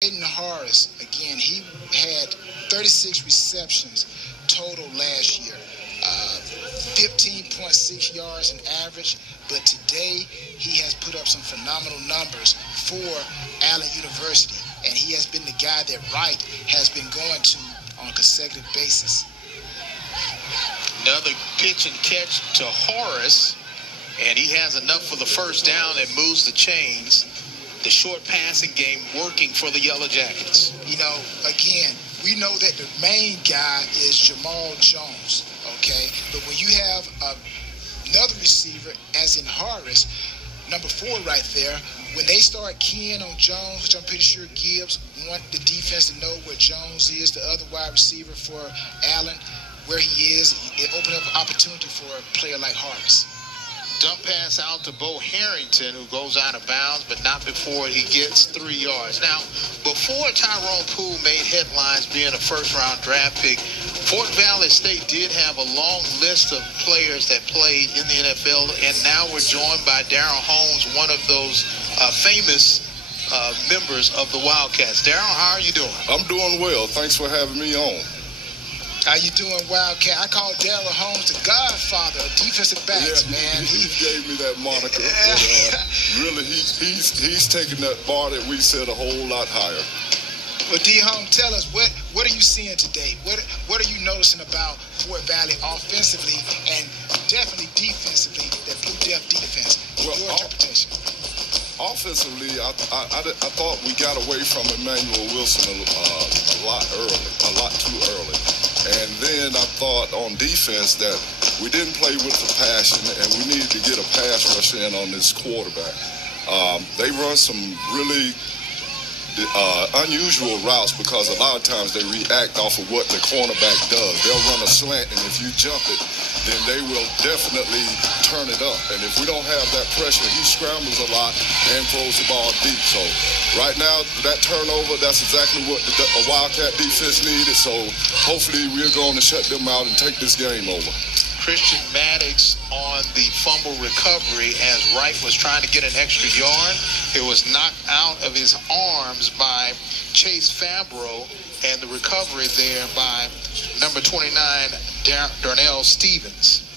Aiden Harris, again, he had 36 receptions total last year, 15.6 yards in average, but today he has put up some phenomenal numbers for Allen University, and he has been the guy that Wright has been going to on a consecutive basis. Another pitch and catch to Horace, and he has enough for the first down and moves the chains. The short passing game working for the Yellow Jackets. You know, again, we know that the main guy is Jamal Jones, okay? But when you have another receiver, as in Horace, number 4 right there, when they start keying on Jones, which I'm pretty sure Gibbs want the defense to know where Jones is, the other wide receiver for Allen, where he is, it opened up an opportunity for a player like Horace. Dump pass out to Bo Harrington, who goes out of bounds, but not before he gets 3 yards. Now, before Tyrone Poole made headlines being a first-round draft pick, Fort Valley State did have a long list of players that played in the NFL, and now we're joined by Daryl Holmes, one of those famous members of the Wildcats. Daryl, how are you doing? I'm doing well. Thanks for having me on. How you doing, Wildcat? I call Daryl Holmes the godfather of defensive backs, man. He gave me that moniker. But, really, he's taking that bar that we set a whole lot higher. Well, D. Holmes, tell us, what are you seeing today? What are you noticing about Fort Valley offensively and definitely defensively, that Blue Death defense? Your interpretation. Offensively, I thought we got away from Emmanuel Wilson a lot too early. And then I thought on defense that we didn't play with the passion, and we needed to get a pass rush in on this quarterback. They run some really unusual routes because a lot of times they react off of what the cornerback does. They'll run a slant, and if you jump it, then they will definitely turn it up. And if we don't have that pressure, he scrambles a lot and throws the ball deep. So right now, that turnover, that's exactly what a Wildcat defense needed. So hopefully we're going to shut them out and take this game over. Christian Maddox on the fumble recovery as Wright was trying to get an extra yard. It was knocked out of his arms by Chase Fabro, and the recovery there by number 29, Darnell Stevens.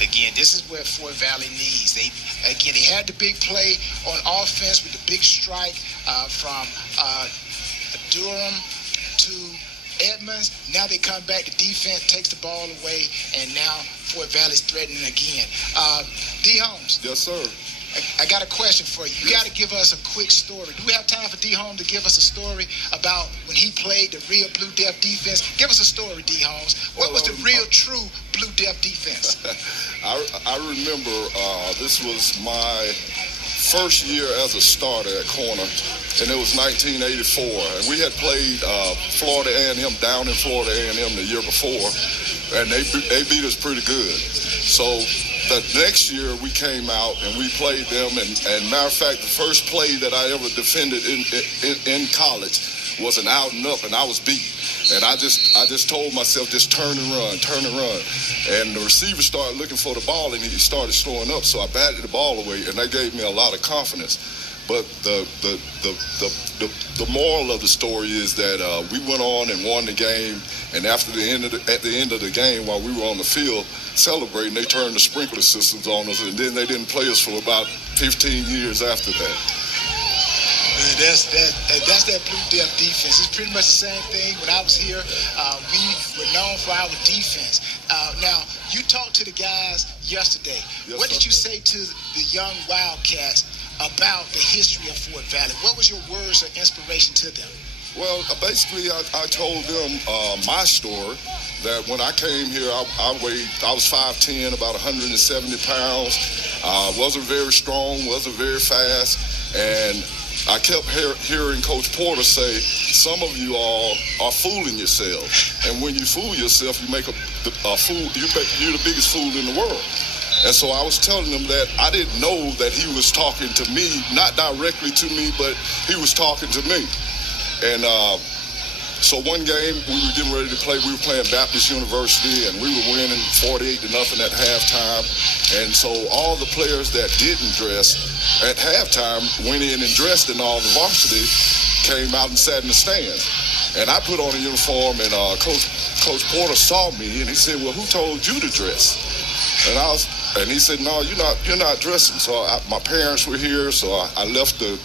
Again, this is what Fort Valley needs. They had the big play on offense with the big strike from Durham to Edmonds. Now they come back, the defense takes the ball away, and now Fort Valley's threatening again. D. Holmes. Yes, sir. I got a question for you. You got to give us a quick story. Do we have time for D. Holmes to give us a story about when he played the real Blue Death defense? Give us a story, D. Holmes. What was the real, true Blue Death defense? I remember this was my first year as a starter at corner, and it was 1984. And we had played Florida A&M down in Florida A&M the year before, and they beat us pretty good. So the next year we came out and we played them, and matter of fact, the first play that I ever defended in college was an out and up, and I was beat. And I just told myself, just turn and run. And the receiver started looking for the ball, and he started slowing up, so I batted the ball away, and that gave me a lot of confidence. But the moral of the story is that we went on and won the game, and at the end of the game, while we were on the field celebrating, they turned the sprinkler systems on us, and then they didn't play us for about 15 years after that. That's that Blue Death defense. It's pretty much the same thing. When I was here, we were known for our defense. Now, you talked to the guys yesterday. Yes, what sir. did you say to the young Wildcats about the history of Fort Valley? What was your words of inspiration to them? Well, basically, I told them my story, that when I came here, I was 5'10", about 170 pounds. Wasn't very strong, wasn't very fast, and I kept hearing Coach Porter say, some of you all are fooling yourselves. And when you fool yourself, you make a fool. You're the biggest fool in the world. And so I was telling them that I didn't know that he was talking to me, not directly to me, but he was talking to me. And So one game we were getting ready to play. We were playing Baptist University, and we were winning 48-0 at halftime. And so all the players that didn't dress at halftime went in and dressed, and all the varsity came out and sat in the stands. And I put on a uniform, and Coach Porter saw me, and he said, "Well, who told you to dress?" And he said, "No, you're not dressing." So my parents were here, so I left the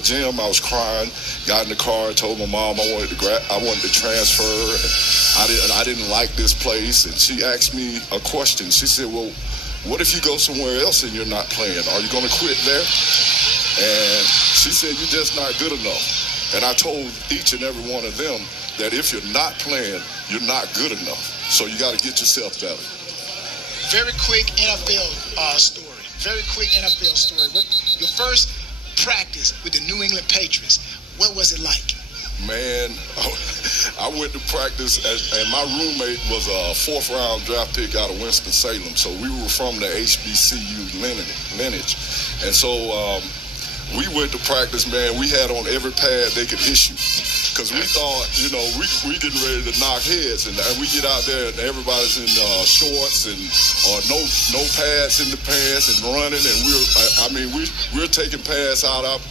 gym. I was crying, got in the car, told my mom I wanted to transfer. I didn't like this place, and she asked me a question. She said, "Well, what if you go somewhere else and you're not playing? Are you going to quit there?" And she said, "You're just not good enough." And I told each and every one of them that if you're not playing, you're not good enough. So you got to get yourself better. Very quick NFL story. Very quick NFL story. Your first practice with the New England Patriots, what was it like? Man, I went to practice, and my roommate was a fourth-round draft pick out of Winston-Salem. So we were from the HBCU lineage. And so we went to practice, man. We had on every pad they could issue, because we thought, we getting ready to knock heads, and we get out there and everybody's in shorts and no pads in the pants and running, and we're taking pads out of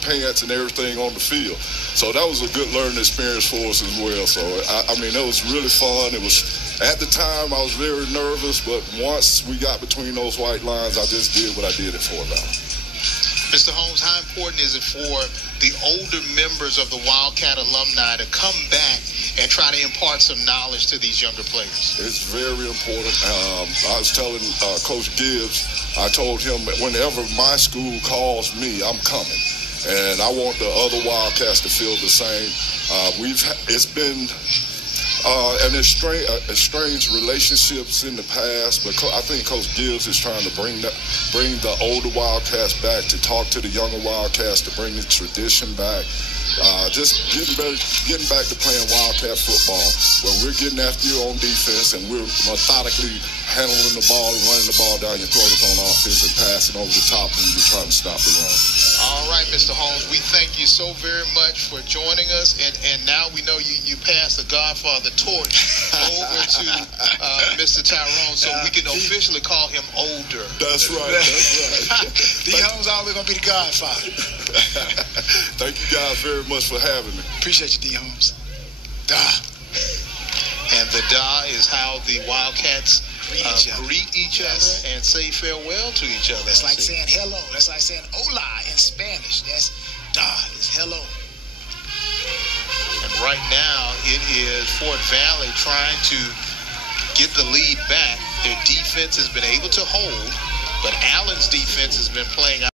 pants and everything on the field. So that was a good learning experience for us as well. So it was really fun. It was, at the time I was very nervous, but once we got between those white lines, I just did what I did it for now. Mr. Holmes, how important is it for the older members of the Wildcat alumni to come back and try to impart some knowledge to these younger players? It's very important. I was telling Coach Gibbs, I told him that whenever my school calls me, I'm coming. And I want the other Wildcats to feel the same. It's been estranged relationships in the past, but I think Coach Gibbs is trying to bring the older Wildcats back, to talk to the younger Wildcats, to bring the tradition back. Just getting back to playing Wildcat football, where we're getting after you on defense and we're methodically handling the ball and running the ball down your throat on offense and passing over the top when you're trying to stop the run. All right, Mr. Holmes, we thank you so very much for joining us, and now we know you passed the Godfather torch over to Mr. Tyrone, so we can officially call him older. That's right. D. Holmes always going to be the Godfather. Thank you guys very much for having me. Appreciate you, D. Holmes. Da. And the da is how the Wildcats greet each other and say farewell to each other. That's like saying hello. That's like saying hola in Spanish. That's da is hello. And right now it is Fort Valley trying to get the lead back. Their defense has been able to hold, but Allen's defense has been playing out.